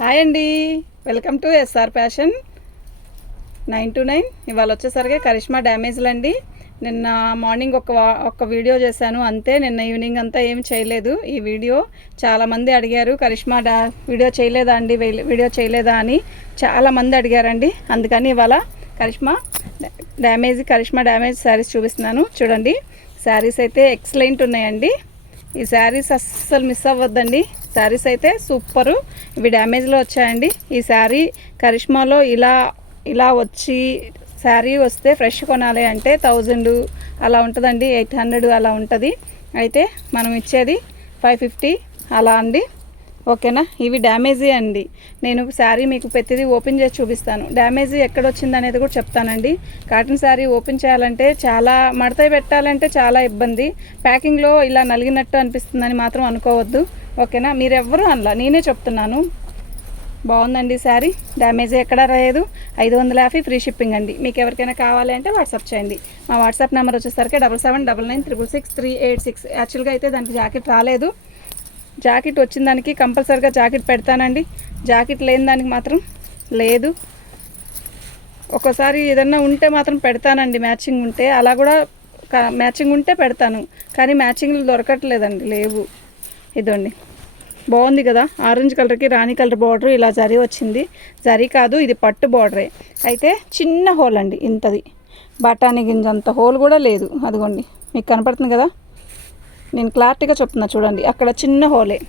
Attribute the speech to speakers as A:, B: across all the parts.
A: Hi అండి. Welcome to SR fashion. Nine to nine. ఇవాళ వచ్చేసరికి కరిష్మా డ్యామేజ్లు అండి నిన్న మార్నింగ్ ఒక వా- ఒక వీడియో చేశాను. అంతే నిన్న ఈవినింగ్ అంతా ఏం చేయలేదు. ఈ వీడియో చాలామంది అడిగారు కరిష్మా డా వీడియో చేయలేదా అండి? వీడియో చేయలేదా అని. చాలామంది అడిగారండి. అందుకని ఇవాళ కరిష్మా డ్యామేజ్ కరిష్మా డ్యామేజ్ శారీస్ చూపిస్తున్నాను. చూడండి. శారీస్ అయితే ఎక్సలెంట్ ఉన్నాయండి. ఈ శారీస్ అస్సలు మిస్ అవ్వద్దండి. శారీస్ అయితే సూపరు. ఇవి డ్యామేజ్లో వచ్చాయండి. ఈ శారీ కరిష్మాలో ఇలా ఇలా వచ్చి శారీ వస్తే ఫ్రెష్ కొనాలి అంటే థౌజండ్ అలా ఉంటుందండి. ఎయిట్ హండ్రెడ్ అలా ఉంటుంది. అయితే మనం ఇచ్చేది ఫైవ్ ఫిఫ్టీ అలా అండి. ఓకేనా? ఇవి డ్యామేజీ అండి. నేను శారీ మీకు ప్రతిదీ ఓపెన్ చేసి చూపిస్తాను. డ్యామేజీ ఎక్కడ వచ్చింది అనేది కూడా చెప్తానండి. కాటన్ శారీ ఓపెన్ చేయాలంటే చాలా మడత పెట్టాలంటే చాలా ఇబ్బంది. ప్యాకింగ్లో ఇలా నలిగినట్టు అనిపిస్తుందని మాత్రం అనుకోవద్దు. ఓకేనా? మీరెవ్వరూ అనలా. నేనే చెప్తున్నాను. బాగుందండి శారీ. డ్యామేజ్ ఎక్కడా రాలేదు. ఐదు వందల యాభై ఫ్రీ షిప్పింగ్ అండి. మీకు ఎవరికైనా కావాలి అంటే వాట్సాప్ చేయండి. మా వాట్సాప్ నెంబర్ వచ్చేసరికి double seven double nine triple six three eight six. యాక్చువల్గా అయితే దానికి జాకెట్ రాలేదు. జాకెట్ వచ్చిన దానికి కంపల్సరీగా జాకెట్ పెడతానండి. జాకెట్ లేని దానికి మాత్రం లేదు. ఒక్కోసారి ఏదన్నా ఉంటే మాత్రం పెడతానండి. మ్యాచింగ్ ఉంటే అలా కూడా మ్యాచింగ్ ఉంటే పెడతాను. కానీ మ్యాచింగ్లు దొరకట్లేదండి. లేవు. ఇదండి. బాగుంది కదా. ఆరెంజ్ కలర్కి రాణి కలర్ బార్డర్ ఇలా జరీ వచ్చింది. జరీ కాదు ఇది పట్టు బార్డరే. అయితే చిన్న హోల్ అండి ఇంతది. బఠానీ గింజ అంత హోల్ కూడా లేదు. అదిగోండి. మీకు కనపడుతుంది కదా? నేను క్లారిటీగా చెప్తున్నా చూడండి. అక్కడ చిన్న హోలే.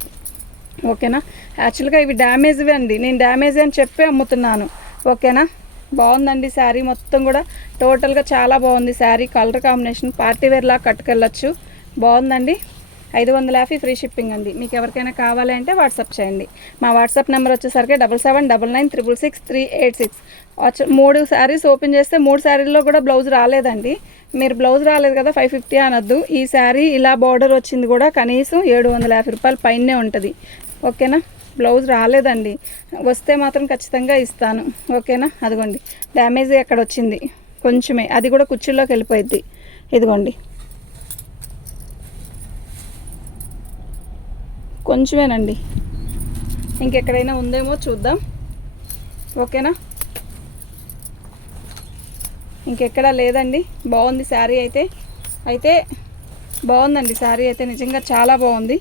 A: ఓకేనా? యాక్చువల్గా ఇవి డ్యామేజ్వి అండి. నేను డ్యామేజ్ అని చెప్పి అమ్ముతున్నాను. ఓకేనా? బాగుందండి శారీ మొత్తం కూడా. టోటల్గా చాలా బాగుంది శారీ. కలర్ కాంబినేషన్ పార్టీవేర్ లాగా కట్టుకెళ్ళచ్చు. బాగుందండి. ఐదు వందల యాభై ఫ్రీ షిప్పింగ్ అండి. మీకు ఎవరికైనా కావాలి అంటే వాట్సాప్ చేయండి. మా వాట్సాప్ నెంబర్ వచ్చేసరికి double seven double nine triple six three eight six. వచ్చి మూడు శారీస్ ఓపెన్ చేస్తే మూడు శారీల్లో కూడా బ్లౌజ్ రాలేదండి. మీరు బ్లౌజ్ రాలేదు కదా ఫైవ్ ఫిఫ్టీ అనొద్దు. ఈ శారీ ఇలా బార్డర్ వచ్చింది కూడా కనీసం ఏడు వందల యాభై రూపాయల పైనే ఉంటుంది. ఓకేనా? బ్లౌజ్ రాలేదండి. వస్తే మాత్రం ఖచ్చితంగా ఇస్తాను. ఓకేనా? అదిగోండి. డ్యామేజ్ ఎక్కడ వచ్చింది? కొంచెమే. అది కూడా కుర్చీలోకి వెళ్ళిపోయింది ఇదిగోండి. కొంచెమేనండి. ఇంకెక్కడైనా ఉందేమో చూద్దాం. ఓకేనా? ఇంకెక్కడా లేదండి. బాగుంది శారీ అయితే. అయితే బాగుందండి శారీ అయితే. నిజంగా చాలా బాగుంది.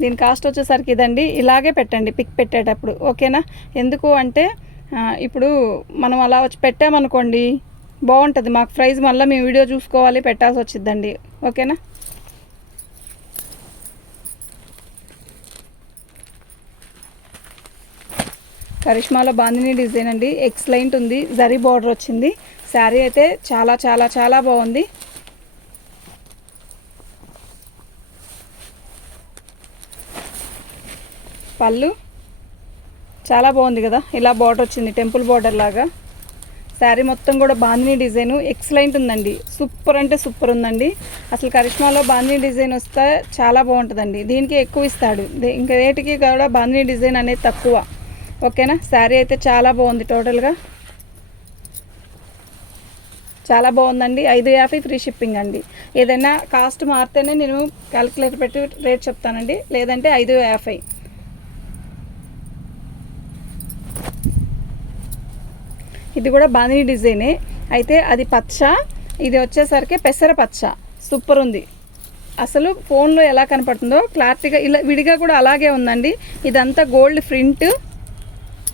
A: దీని కాస్ట్ వచ్చేసరికి ఇదండి. ఇలాగే పెట్టండి పిక్ పెట్టేటప్పుడు. ఓకేనా? ఎందుకు అంటే ఇప్పుడు మనం అలా వచ్చి పెట్టామనుకోండి బాగుంటుంది. మాకు ప్రైజ్ మళ్ళీ మేము వీడియో చూసుకోవాలి పెట్టాల్సి వచ్చిందండి ఓకేనా? కరిష్మాలో బాందిని డిజైన్ అండి. ఎక్సలెంట్ ఉంది. జరీ బార్డర్ వచ్చింది. శారీ అయితే చాలా చాలా చాలా బాగుంది. పళ్ళు చాలా బాగుంది కదా. ఇలా బార్డర్ వచ్చింది. టెంపుల్ బార్డర్ లాగా. శారీ మొత్తం కూడా బాందిని డిజైన్. ఎక్సలెంట్ ఉందండి. సూపర్ అంటే సూపర్ ఉందండి. అసలు కరిష్మాలో బాందిని డిజైన్ వస్తే చాలా బాగుంటుందండి. దీనికి ఎక్కువ ఇస్తాడు. దే- ఇంకా రేటుకి కూడా బాందిని డిజైన్ అనేది తక్కువ. ఓకేనా? శారీ అయితే చాలా బాగుంది టోటల్గా. చాలా బాగుందండి. ఐదు యాభై ఫ్రీ షిప్పింగ్ అండి. ఏదైనా కాస్ట్ మారితేనే నేను క్యాలిక్యులేటర్ పెట్టి రేట్ చెప్తానండి. లేదంటే ఐదు యాభై. ఇది కూడా బాందిని డిజైనే. అయితే అది పచ్చ ఇది వచ్చేసరికి పెసర పచ్చ. సూపర్ ఉంది. అసలు ఫోన్లో ఎలా కనపడుతుందో క్లారిటీగా ఇలా విడిగా కూడా అలాగే ఉందండి. ఇదంతా గోల్డ్ ప్రింట్.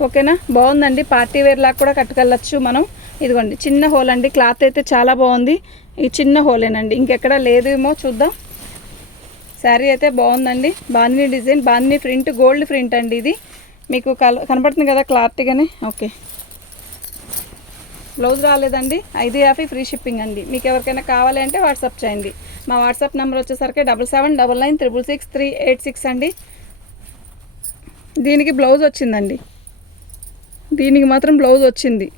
A: ఓకేనా? బాగుందండి. పార్టీ వేర్ లాగా కూడా కట్టుకెళ్ళచ్చు మనం. ఇదిగోండి చిన్న హోల్ అండి. క్లాత్ అయితే చాలా బాగుంది. ఈ చిన్న హోలేనండి. ఇంకెక్కడ లేదేమో చూద్దాం. శారీ అయితే బాగుందండి. Bandhani design bandhani print gold print అండి ఇది. మీకు కల కనపడుతుంది కదా క్లారిటీగానే? ఓకే. బ్లౌజ్ రాలేదండి. ఐదు యాభై ఫ్రీ షిప్పింగ్ అండి. మీకు ఎవరికైనా కావాలి అంటే వాట్సాప్ చేయండి. మా వాట్సాప్ నెంబర్ వచ్చేసరికి double seven double nine triple six three eight six అండి. దీనికి బ్లౌజ్ వచ్చిందండి. దీనికి మాత్రం బ్లౌజ్ వచ్చింది.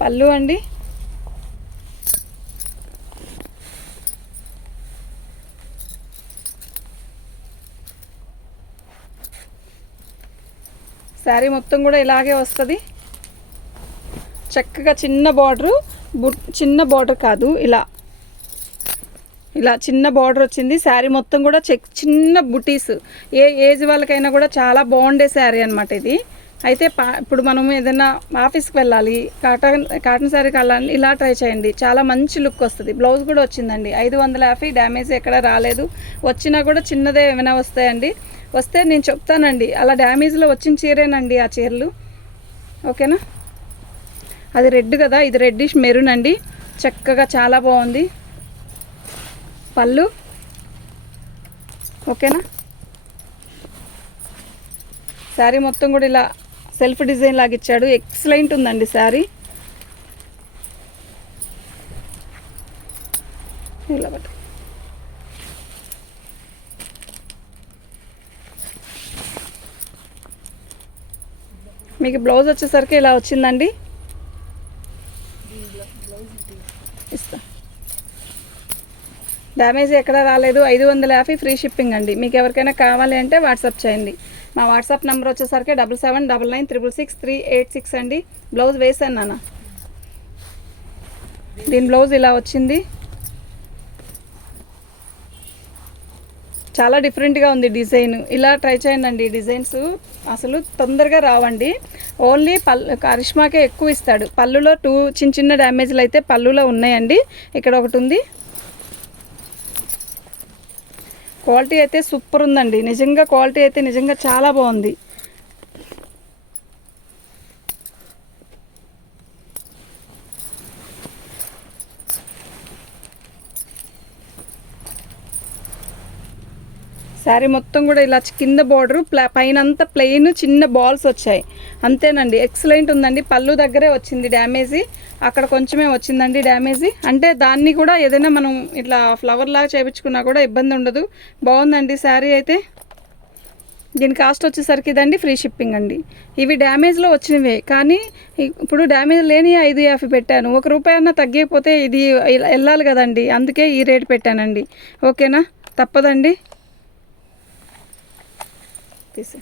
A: పళ్ళు అండి. శారీ మొత్తం కూడా ఇలాగే వస్తుంది. చక్కగా చిన్న బార్డరు బుట్ చిన్న బార్డర్ కాదు ఇలా. ఇలా చిన్న బార్డర్ వచ్చింది. శారీ మొత్తం కూడా చెక్ చిన్న బుటీస్. ఏ ఏజ్ వాళ్ళకైనా కూడా చాలా బాగుండే శారీ అనమాట ఇది. అయితే పా ఇప్పుడు మనం ఏదైనా ఆఫీస్కి వెళ్ళాలి కాటన్ కాటన్ శారీ కళ్ళాలి ఇలా ట్రై చేయండి. చాలా మంచి లుక్ వస్తుంది. బ్లౌజ్ కూడా వచ్చిందండి. ఐదు వందల యాభై డ్యామేజ్ ఎక్కడ రాలేదు. వచ్చినా కూడా చిన్నదే ఏమైనా వస్తాయండి. వస్తే నేను చెప్తానండి. అలా డ్యామేజ్లో వచ్చిన చీరేనండి ఆ చీరలు. ఓకేనా? అది రెడ్ కదా ఇది రెడ్డిష్ మెరూన్ అండి. చక్కగా చాలా బాగుంది. పళ్ళు. ఓకేనా? శారీ మొత్తం కూడా ఇలా సెల్ఫ్ డిజైన్ లాగా ఇచ్చాడు. ఎక్సలెంట్ ఉందండి శారీ. ఇలా మీకు బ్లౌజ్ వచ్చేసరికి ఇలా వచ్చిందండి. ఇస్తా. డ్యామేజ్ ఎక్కడ రాలేదు. ఐదు వందల యాభై ఫ్రీ షిప్పింగ్ అండి. మీకు ఎవరికైనా కావాలి అంటే వాట్సాప్ చేయండి. మా వాట్సాప్ నెంబర్ వచ్చేసరికి double seven double nine triple six three eight six అండి. బ్లౌజ్ వేసాను నాన్న. దీని బ్లౌజ్ ఇలా వచ్చింది. చాలా డిఫరెంట్గా ఉంది డిజైన్ ఇలా ట్రై చేయండి డిజైన్స్ అసలు తొందరగా రావండి. ఓన్లీ పళ్ళు కరిష్మాకే ఎక్కువ ఇస్తాడు. పళ్ళులో టూ చిన్న చిన్న డ్యామేజ్లు అయితే పళ్ళులో ఉన్నాయండి. ఇక్కడ ఒకటి ఉంది. క్వాలిటీ అయితే సూపర్ ఉందండి. నిజంగా క్వాలిటీ అయితే నిజంగా చాలా బాగుంది. శారీ మొత్తం కూడా ఇలా కింద బార్డరు ప్లా పైన అంతా ప్లెయిన్ చిన్న బాల్స్ వచ్చాయి. అంతేనండి ఎక్సలెంట్ ఉందండి. పళ్ళు దగ్గరే వచ్చింది డ్యామేజీ అక్కడ కొంచెమే వచ్చిందండి డ్యామేజీ అంటే దాన్ని కూడా ఏదైనా మనం ఇట్లా ఫ్లవర్ లాగా చేయించుకున్నా కూడా ఇబ్బంది ఉండదు. బాగుందండి శారీ అయితే. దీని కాస్ట్ వచ్చేసరికి ఇదండి ఫ్రీ షిప్పింగ్ అండి. ఇవి డ్యామేజ్లో వచ్చినవే కానీ ఇప్పుడు డ్యామేజ్ లేని ఐదు యాభై పెట్టాను. ఒక రూపాయి అన్నా తగ్గిపోతే ఇది వెళ్ళాలి కదండి. అందుకే ఈ రేట్ పెట్టానండి. ఓకేనా? తప్పదండి. తీసే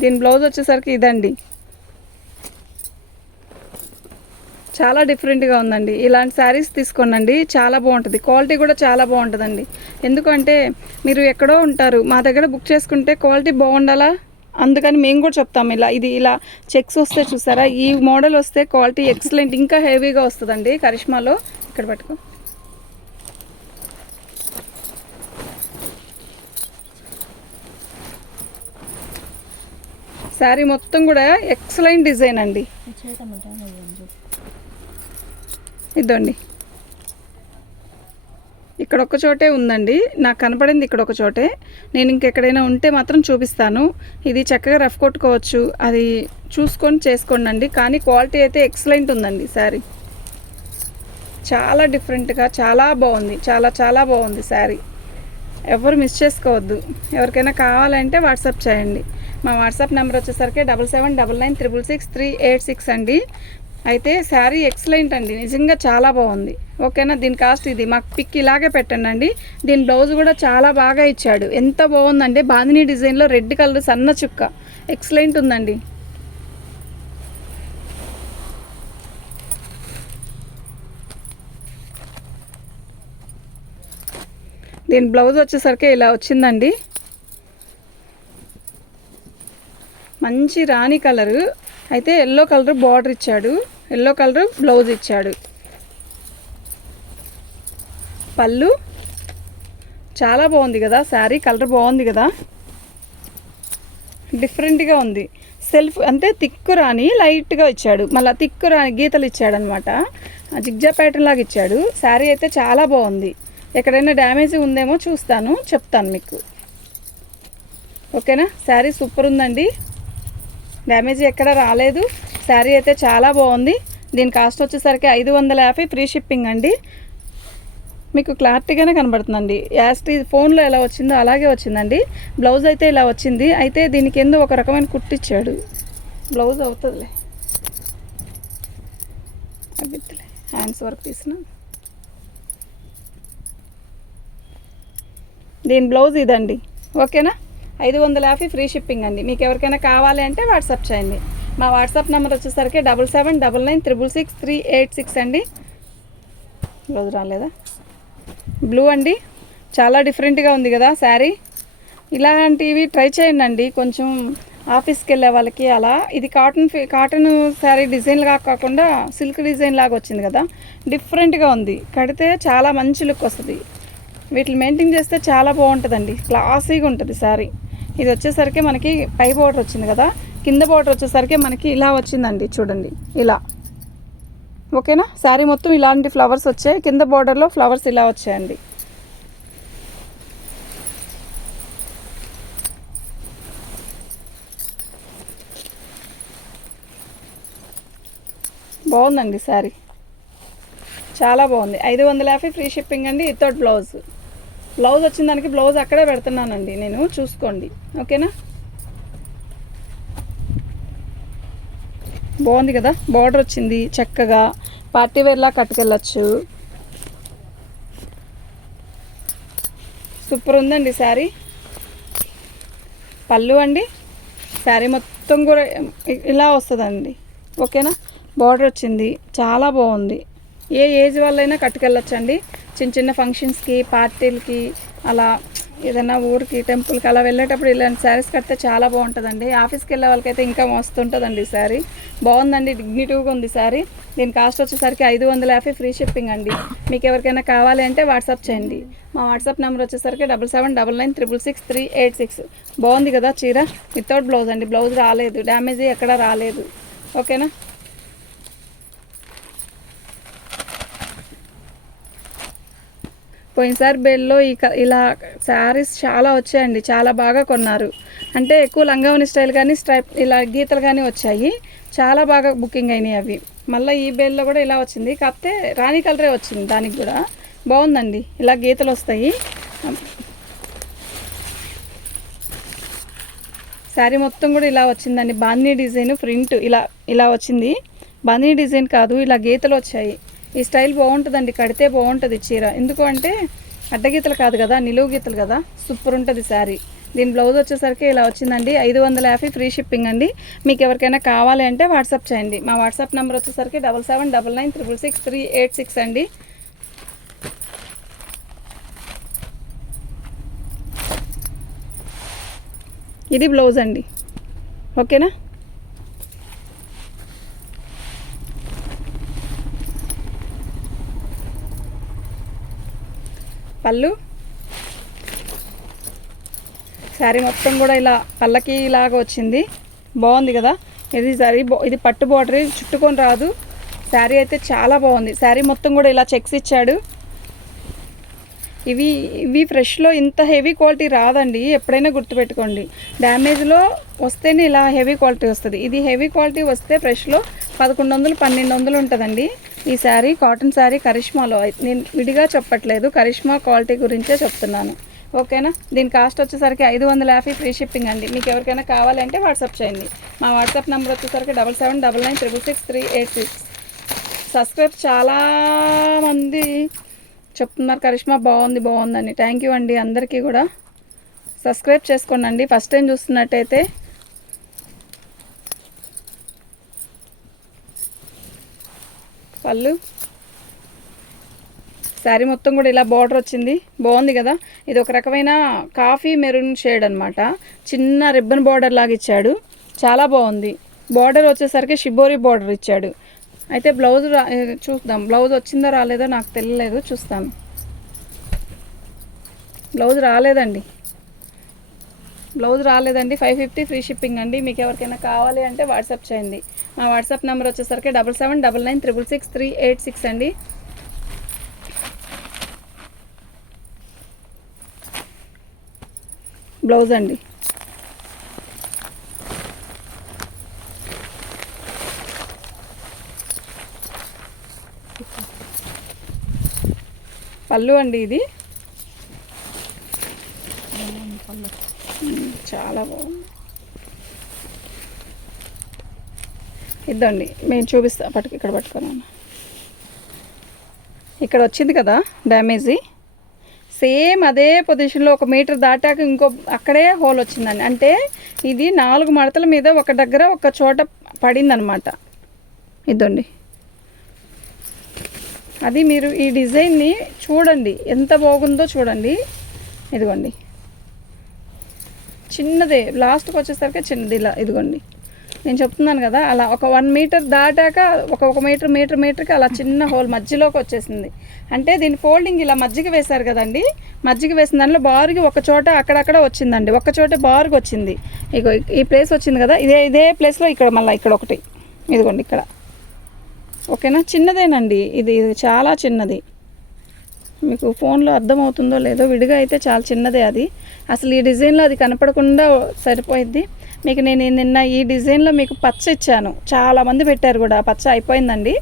A: దీని బ్లౌజ్ వచ్చేసరికి ఇదండి. చాలా డిఫరెంట్గా ఉందండి. ఇలాంటి శారీస్ తీసుకోండి చాలా బాగుంటుంది. క్వాలిటీ కూడా చాలా బాగుంటుందండి. ఎందుకంటే మీరు ఎక్కడో ఉంటారు. మా దగ్గర బుక్ చేసుకుంటే క్వాలిటీ బాగుండాలా? అందుకని మేము కూడా చెప్తాం ఇలా ఇది ఇలా చెక్స్ వస్తే చూసారా? ఈ మోడల్ వస్తే క్వాలిటీ ఎక్సలెంట్ ఇంకా హెవీగా వస్తుందండి కరిష్మాలో. ఇక్కడ పట్టుకో. శారీ మొత్తం కూడా ఎక్సలెంట్ డిజైన్ అండి. ఇదండి ఇక్కడ ఒక చోటే ఉందండి. నాకు కనపడింది ఇక్కడ ఒక చోటే. నేను ఇంకెక్కడైనా ఉంటే మాత్రం చూపిస్తాను. ఇది చక్కగా రఫ్ కొట్టుకోవచ్చు. అది చూసుకొని చేసుకోండి అండి కానీ క్వాలిటీ అయితే ఎక్సలెంట్ ఉందండి శారీ. చాలా డిఫరెంట్గా చాలా బాగుంది. చాలా చాలా బాగుంది శారీ. ఎవరు మిస్ చేసుకోవద్దు. ఎవరికైనా కావాలంటే వాట్సాప్ చేయండి. మా వాట్సాప్ నెంబర్ వచ్చేసరికి double seven double nine triple six three eight six అండి. అయితే శారీ ఎక్సలెంట్ అండి. నిజంగా చాలా బాగుంది. ఓకేనా? దీని కాస్ట్ ఇది. మాకు పిక్ ఇలాగే పెట్టండి అండి దీని బ్లౌజ్ కూడా చాలా బాగా ఇచ్చాడు. ఎంత బాగుందంటే బాందిని డిజైన్లో రెడ్ కలర్ సన్న చుక్క. ఎక్సలెంట్ ఉందండి. దీని బ్లౌజ్ వచ్చేసరికి ఇలా వచ్చిందండి. మంచి రాణి కలరు. అయితే ఎల్లో కలర్ బార్డర్ ఇచ్చాడు. ఎల్లో కలర్ బ్లౌజ్ ఇచ్చాడు. పళ్ళు. చాలా బాగుంది కదా శారీ కలర్ బాగుంది కదా. డిఫరెంట్గా ఉంది. సెల్ఫ్ అంటే తిక్కు రాని లైట్గా ఇచ్చాడు. మళ్ళీ తిక్కు రాని గీతలు ఇచ్చాడనమాట జిగ్జా ప్యాటర్న్ లాగా ఇచ్చాడు. శారీ అయితే చాలా బాగుంది. ఎక్కడైనా డ్యామేజ్ ఉందేమో చూస్తాను చెప్తాను మీకు. ఓకేనా? శారీ సూపర్ ఉందండి. డ్యామేజ్ ఎక్కడ రాలేదు. శారీ అయితే చాలా బాగుంది. దీని కాస్ట్ వచ్చేసరికి ఐదు వందల యాభై ఫ్రీ షిప్పింగ్ అండి. మీకు క్లారిటీగానే కనబడుతుందండి. యాస్టీ ఫోన్లో ఎలా వచ్చిందో అలాగే వచ్చిందండి. బ్లౌజ్ అయితే ఇలా వచ్చింది. అయితే దీనికి ఎందు ఒక రకమైన కుట్టిచ్చాడు బ్లౌజ్ అవుతుందిలే. అవిత్తులే హ్యాండ్స్ వర్క్ తీసిన. దీని బ్లౌజ్ ఇదండి. ఓకేనా? ఐదు వందల యాభై ఫ్రీ షిప్పింగ్ అండి. మీకు ఎవరికైనా కావాలి అంటే వాట్సాప్ చేయండి. మా వాట్సాప్ నెంబర్ వచ్చేసరికి double seven double nine triple six three eight six అండి. రోజు రాలేదా? బ్లూ అండి. చాలా డిఫరెంట్గా ఉంది కదా శారీ. ఇలాంటివి ట్రై చేయండి అండి కొంచెం ఆఫీస్కి వెళ్ళే వాళ్ళకి అలా. ఇది కాటన్ ఫీ కాటన్ శారీ డిజైన్ లాగా కాకుండా సిల్క్ డిజైన్ లాగా వచ్చింది కదా. డిఫరెంట్గా ఉంది. కడితే చాలా మంచి లుక్ వస్తుంది. వీటిని మెయింటైన్ చేస్తే చాలా బాగుంటుందండి. క్లాసీగా ఉంటుంది శారీ. ఇది వచ్చేసరికి మనకి పై బోర్డర్ వచ్చింది కదా. కింద బోర్డర్ వచ్చేసరికి మనకి ఇలా వచ్చిందండి చూడండి. ఇలా. ఓకేనా? శారీ మొత్తం ఇలాంటి ఫ్లవర్స్ వచ్చాయి. కింద బోర్డర్లో ఫ్లవర్స్ ఇలా వచ్చాయండి. బాగుందండి శారీ. చాలా బాగుంది. ఐదు వందల యాభై ఫ్రీ షిప్పింగ్ అండి వితౌట్ బ్లౌజ్ బ్లౌజ్ వచ్చిన దానికి బ్లౌజ్ అక్కడే పెడుతున్నానండి నేను చూసుకోండి. ఓకేనా? బాగుంది కదా? బార్డర్ వచ్చింది చక్కగా. పార్టీ వేర్లా కట్టుకెళ్ళచ్చు. సూపర్ ఉందండి శారీ. పళ్ళు అండి. శారీ మొత్తం కూడా ఇలా వస్తుందండి. ఓకేనా? బార్డర్ వచ్చింది. చాలా బాగుంది. ఏ ఏజ్ వాళ్ళైనా కట్టుకెళ్ళొచ్చండి. చిన్న చిన్న ఫంక్షన్స్కి పార్టీలకి అలా ఏదైనా ఊరికి టెంపుల్కి అలా వెళ్ళేటప్పుడు ఇలాంటి శారీస్ కడితే చాలా బాగుంటుందండి. ఆఫీస్కి వెళ్ళే వాళ్ళకైతే ఇంకా మస్తు ఉంటుందండి ఈ శారీ బాగుందండి డిగ్నిటివ్గా ఉంది శారీ దీని కాస్ట్ వచ్చేసరికి ఐదు వందల యాభై ఫ్రీ షిప్పింగ్ అండి. మీకు ఎవరికైనా కావాలి అంటే వాట్సాప్ చేయండి. మా వాట్సాప్ నెంబర్ వచ్చేసరికి double seven double nine triple six three eight six బాగుంది కదా చీర? వితౌట్ బ్లౌజ్ అండి. బ్లౌజ్ రాలేదు. డ్యామేజ్ ఎక్కడ రాలేదు. ఓకేనా పోయినసారి బెల్లో ఈ ఇలా శారీస్ చాలా వచ్చాయండి చాలా బాగా కొన్నారు. అంటే ఎక్కువ లంగావని స్టైల్ కానీ స్ట్రైప్ ఇలా గీతలు కానీ వచ్చాయి. చాలా బాగా బుకింగ్ అయినాయి అవి. మళ్ళీ ఈ బెల్లో కూడా ఇలా వచ్చింది. కాకపోతే రాణి కలరే వచ్చింది దానికి కూడా. బాగుందండి ఇలా గీతలు వస్తాయి. శారీ మొత్తం కూడా ఇలా వచ్చిందండి. బాందీ డిజైన్ ప్రింట్ ఇలా ఇలా వచ్చింది. బాందీ డిజైన్ కాదు ఇలా గీతలు వచ్చాయి. ఈ స్టైల్ బాగుంటుందండి కడితే బాగుంటుంది చీర. ఎందుకు అంటే అడ్డగీతలు కాదు కదా నిలువు గీతలు కదా సూపర్ ఉంటుంది శారీ. దీని బ్లౌజ్ వచ్చేసరికి ఇలా వచ్చిందండి ఐదు వందల యాభై ఫ్రీ షిప్పింగ్ అండి. మీకు ఎవరికైనా కావాలి అంటే వాట్సాప్ చేయండి. మా వాట్సాప్ నెంబర్ వచ్చేసరికి double seven double nine triple six three eight six అండి. ఇది బ్లౌజ్ అండి. ఓకేనా? పళ్ళు శారీ మొత్తం కూడా ఇలా పళ్ళకి ఇలాగా వచ్చింది. బాగుంది కదా? ఇది సరీ ఇది పట్టు బార్డర్ చుట్టుకొని రాదు. శారీ అయితే చాలా బాగుంది. శారీ మొత్తం కూడా ఇలా చెక్స్ ఇచ్చాడు. ఇవి ఇవి ఫ్రెష్లో ఇంత హెవీ క్వాలిటీ రాదండి. ఎప్పుడైనా గుర్తుపెట్టుకోండి. డ్యామేజ్లో వస్తేనే ఇలా హెవీ క్వాలిటీ వస్తుంది. ఇది హెవీ క్వాలిటీ వస్తే ఫ్రెష్లో పదకొండు వందలు పన్నెండు వందలు ఉంటుందండి. ఈ శారీ కాటన్ శారీ కరిష్మాలో. నేను విడిగా చెప్పట్లేదు. కరిష్మా క్వాలిటీ గురించే చెప్తున్నాను. ఓకేనా? దీని కాస్ట్ వచ్చేసరికి ఐదు వందల యాభై ఫ్రీ షిప్పింగ్ అండి. మీకు ఎవరికైనా కావాలంటే వాట్సాప్ చేయండి. మా వాట్సాప్ నెంబర్ వచ్చేసరికి double seven double nine triple six three eight six. Subscribe చాలా మంది చెప్తున్నారు. కరిష్మా బాగుంది బాగుందని. థ్యాంక్ యూ అండి అందరికీ కూడా. సబ్స్క్రైబ్ చేసుకోండి అండి. ఫస్ట్ టైం చూస్తున్నట్టయితే పళ్ళు శారీ మొత్తం కూడా ఇలా బార్డర్ వచ్చింది. బాగుంది కదా? ఇది ఒక రకమైన కాఫీ మెరూన్ షేడ్ అనమాట చిన్న రిబ్బన్ బార్డర్ లాగా ఇచ్చాడు. చాలా బాగుంది. బార్డర్ వచ్చేసరికి షిబోరి బార్డర్ ఇచ్చాడు. అయితే బ్లౌజ్ చూద్దాం. బ్లౌజ్ వచ్చిందో రాలేదో నాకు తెలియలేదు. చూస్తాను. బ్లౌజ్ రాలేదండి. బ్లౌజ్ రాలేదండి. ఫైవ్ ఫిఫ్టీ ఫ్రీ షిప్పింగ్ అండి. మీకు ఎవరికైనా కావాలి అంటే వాట్సాప్ చేయండి. మా వాట్సాప్ నెంబర్ వచ్చేసరికి double seven double nine triple six three eight six అండి. బ్లౌజ్ అండి. పళ్ళు అండి ఇది మ్మ్, చాలా బాగుంది. ఇద్దండి మేము చూపిస్తా పట్టుకు ఇక్కడ పట్టుకున్నాను. ఇక్కడ వచ్చింది కదా డ్యామేజీ. సేమ్ అదే పొజిషన్లో ఒక మీటర్ దాటాక ఇంకో అక్కడే హోల్ వచ్చిందండి. అంటే ఇది నాలుగు మడతల మీద ఒక దగ్గర ఒక చోట పడిందనమాట. ఇదండి అది మీరు ఈ డిజైన్ని చూడండి ఎంత బాగుందో చూడండి. ఇదిగోండి. చిన్నదే లాస్ట్కి వచ్చేసరికి చిన్నది ఇలా ఇదిగోండి. నేను చెప్తున్నాను కదా అలా ఒక వన్ మీటర్ దాటాక ఒక ఒక మీటర్ మీటర్ మీటర్కి అలా చిన్న హోల్ మధ్యలోకి వచ్చేసింది. అంటే దీని ఫోల్డింగ్ ఇలా మజ్జిగ వేశారు కదండి మజ్జిగ వేసిన దానిలో బారుగా ఒక చోట అక్కడక్కడ వచ్చిందండి ఒక చోట బారుగా వచ్చింది. ఇగో ఈ ప్లేస్ వచ్చింది కదా ఇదే ఇదే ప్లేస్లో ఇక్కడ మళ్ళీ ఇక్కడ ఒకటి. ఇదిగోండి ఇక్కడ. ఓకేనా? చిన్నదేనండి ఇది ఇది చాలా చిన్నది. మీకు ఫోన్లో అర్థమవుతుందో లేదో విడిగా అయితే చాలా చిన్నదే అది. అసలు ఈ డిజైన్లో అది కనపడకుండా సరిపోయింది మీకు నేను నిన్న ఈ డిజైన్లో మీకు పచ్చ ఇచ్చాను. చాలామంది పెట్టారు కూడా పచ్చ అయిపోయిందండి.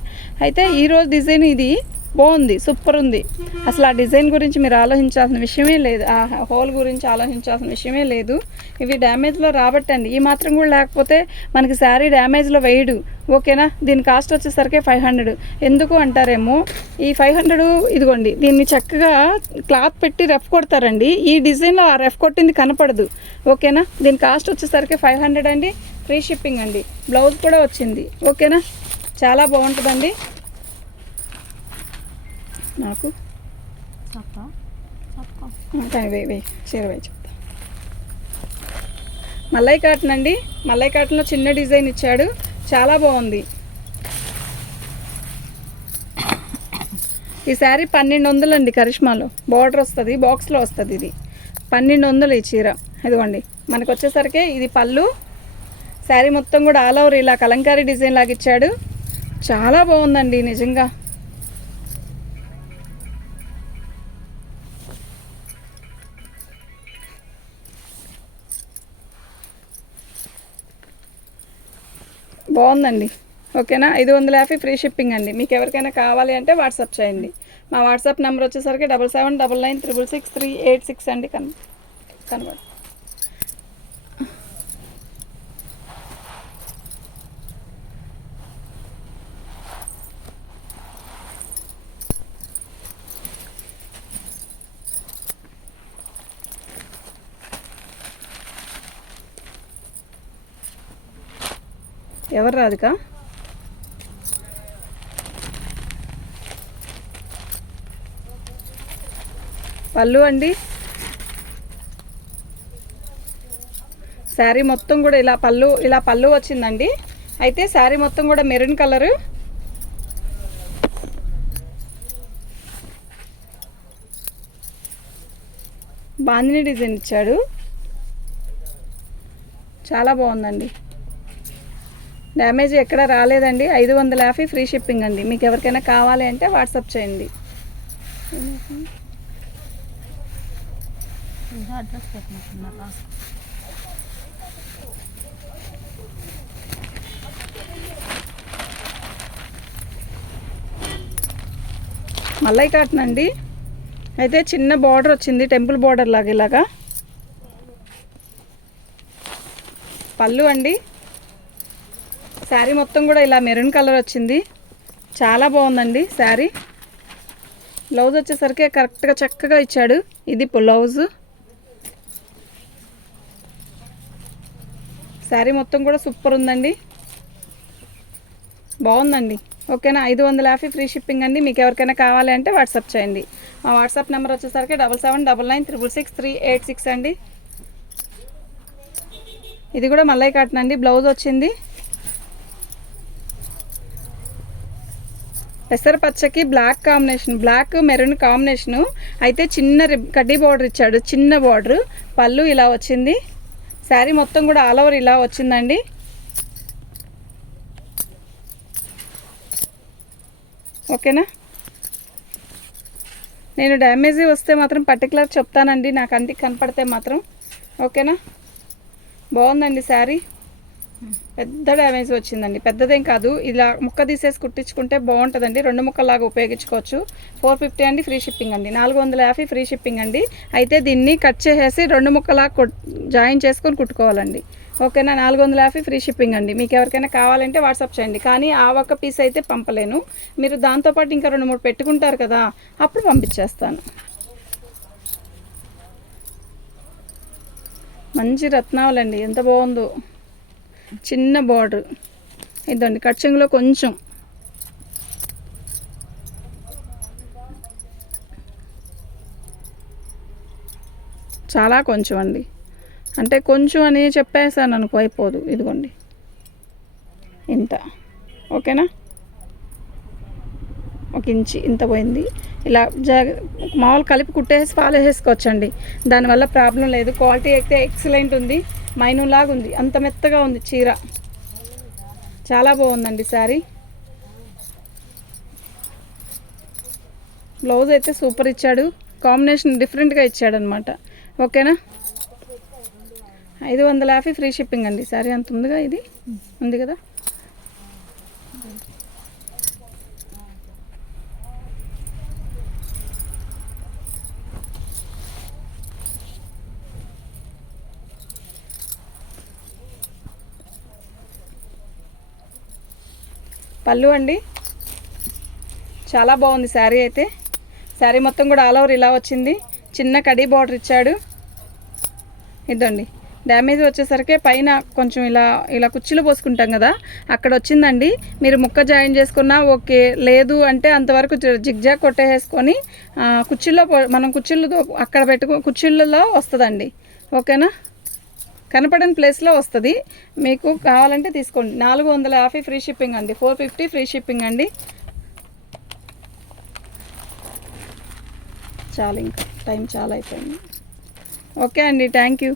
A: అయితే ఈరోజు డిజైన్ ఇది. బాగుంది సూపర్ ఉంది. అసలు ఆ డిజైన్ గురించి మీరు ఆలోచించాల్సిన విషయమే లేదు. ఆ హోల్ గురించి ఆలోచించాల్సిన విషయమే లేదు. ఇవి డ్యామేజ్లో రాబట్టండి. ఈ మాత్రం కూడా లేకపోతే మనకి శారీ డ్యామేజ్లో వేయడు. ఓకేనా దీని కాస్ట్ వచ్చేసరికి ఫైవ్ హండ్రెడ్ ఎందుకు అంటారేమో? ఈ ఫైవ్ హండ్రెడ్ ఇదిగోండి. దీన్ని చక్కగా క్లాత్ పెట్టి రెఫ్ కొడతారండి. ఈ డిజైన్లో ఆ రెఫ్ కొట్టింది కనపడదు. ఓకేనా దీని కాస్ట్ వచ్చేసరికి ఫైవ్ హండ్రెడ్ అండి. ఫ్రీ షిప్పింగ్ అండి. బ్లౌజ్ కూడా వచ్చింది. ఓకేనా చాలా బాగుంటుందండి. నాకు. చీర వేయి చెప్తా. మల్లై కాటన్ అండి. మల్లై కాటన్లో చిన్న డిజైన్ ఇచ్చాడు. చాలా బాగుంది. ఈ శారీ పన్నెండు వందలు అండి కరిష్మాలో. బార్డర్ వస్తుంది బాక్స్లో వస్తుంది ఇది. పన్నెండు వందలు ఈ చీర. ఇదిగోండి మనకు వచ్చేసరికి ఇది పళ్ళు. శారీ మొత్తం కూడా ఆల్ ఓవర్ ఇలా కలంకారీ డిజైన్ లాగా ఇచ్చాడు. చాలా బాగుందండి నిజంగా. బాగుందండి. ఓకేనా? ఐదు వందల యాభై ఫ్రీ షిప్పింగ్ అండి. మీకు ఎవరికైనా కావాలి అంటే వాట్సాప్ చేయండి. మా వాట్సాప్ నెంబర్ వచ్చేసరికి double seven double nine triple six three eight six అండి. కన్ కనబడు ఎవరు రాదుకా పళ్ళు అండి. శారీ మొత్తం కూడా ఇలా పళ్ళు ఇలా పళ్ళు వచ్చిందండి. అయితే శారీ మొత్తం కూడా మెరూన్ కలరు. బాందిని డిజైన్ ఇచ్చాడు. చాలా బాగుందండి. డ్యామేజ్ ఎక్కడ రాలేదండి. ఐదు వందల యాభై ఫ్రీ షిప్పింగ్ అండి. మీకు ఎవరికైనా కావాలి అంటే వాట్సాప్ చేయండి. మల్లై కాటన్ అండి. అయితే చిన్న బార్డర్ వచ్చింది. టెంపుల్ బార్డర్ లాగా ఇలాగా. పళ్ళు అండి. శారీ మొత్తం కూడా ఇలా మెరూన్ కలర్ వచ్చింది. చాలా బాగుందండి శారీ. బ్లౌజ్ వచ్చేసరికి కరెక్ట్గా చక్కగా ఇచ్చాడు. ఇది బ్లౌజ్ శారీ మొత్తం కూడా సూపర్ ఉందండి. బాగుందండి. ఓకేనా? ఐదు వందల యాభై ఫ్రీ షిప్పింగ్ అండి. మీకు ఎవరికైనా కావాలి అంటే వాట్సాప్ చేయండి. మా వాట్సాప్ నెంబర్ వచ్చేసరికి double seven double nine triple six three eight six అండి. ఇది కూడా మల్లై కాటన్ అండి. బ్లౌజ్ వచ్చింది. పెసరపచ్చకి black combination black maroon combination అయితే చిన్న రిబ్ కడ్డీ బార్డర్ ఇచ్చాడు చిన్న బార్డర్ పళ్ళు ఇలా వచ్చింది. శారీ మొత్తం కూడా ఆల్ ఓవర్ ఇలా వచ్చిందండి. ఓకేనా? నేను డ్యామేజీ వస్తే మాత్రం పర్టికులర్ చెప్తానండి. నాకు కంటికి కనపడితే మాత్రం. ఓకేనా? బాగుందండి శారీ. పెద్ద డ్యామేజ్ వచ్చిందండి. పెద్దదేం కాదు. ఇలా ముక్క తీసేసి కుట్టించుకుంటే బాగుంటుందండి. రెండు ముక్కలాగా ఉపయోగించుకోవచ్చు. ఫోర్ ఫిఫ్టీ అండి ఫ్రీ షిప్పింగ్ అండి. నాలుగు వందల యాభై ఫ్రీ షిప్పింగ్ అండి. అయితే దీన్ని కట్ చేసేసి రెండు ముక్కలా జాయిన్ చేసుకొని కుట్టుకోవాలండి. ఓకేనా? నాలుగు వందల యాభై ఫ్రీ షిప్పింగ్ అండి. మీకు ఎవరికైనా కావాలంటే వాట్సాప్ చేయండి. కానీ ఆ ఒక్క పీస్ అయితే పంపలేను. మీరు దాంతోపాటు ఇంకా రెండు మూడు పెట్టుకుంటారు కదా అప్పుడు పంపించేస్తాను. మంచి రత్నాలండి ఎంత బాగుందో. చిన్న బార్డర్. ఇదండి కట్చింగ్లో కొంచెం. చాలా కొంచెం అండి. అంటే కొంచెం అని చెప్పేసాను అనుకో అయిపోదు. ఇదిగోండి. ఇంత. ఓకేనా? ఒక ఇంచి ఇంత పోయింది. ఇలా జాగ మామూలు కలిపి కుట్టేసి ఫాలో చేసుకోవచ్చండి దానివల్ల ప్రాబ్లం లేదు. క్వాలిటీ అయితే ఎక్సలెంట్ ఉంది. మైనూ లాగా ఉంది. అంత మెత్తగా ఉంది చీర. చాలా బాగుందండి శారీ. బ్లౌజ్ అయితే సూపర్ ఇచ్చాడు. కాంబినేషన్ డిఫరెంట్గా ఇచ్చాడనమాట ఓకేనా? ఐదు వందల యాభై ఫ్రీ షిప్పింగ్ అండి. శారీ అంత ఉందిగా ఇది? ఉంది కదా? పళ్ళు అండి. చాలా బాగుంది శారీ అయితే. శారీ మొత్తం కూడా ఆల్ ఓవర్ ఇలా వచ్చింది. చిన్న కడీ బార్డర్ ఇచ్చాడు. ఇదండి. డ్యామేజ్ వచ్చేసరికి పైన కొంచెం ఇలా ఇలా కుర్చీలు పోసుకుంటాం కదా అక్కడ వచ్చిందండి. మీరు ముక్క జాయిన్ చేసుకున్నా ఓకే లేదు అంటే అంతవరకు జిగ్జాగ్ కొట్టేసుకొని ఆ, కుర్చీల్లో మనం కుర్చీల్లో అక్కడ పెట్టుకు కుర్చీలలో వస్తుందండి. ఓకేనా? కనపడని ప్లేస్లో వస్తుంది. మీకు కావాలంటే తీసుకోండి. నాలుగు వందల యాభై ఫ్రీ షిప్పింగ్ అండి. ఫోర్ ఫిఫ్టీ ఫ్రీ షిప్పింగ్ అండి. చాలా ఇంకా. టైం చాలా అయిపోయింది. ఓకే అండి. Thank you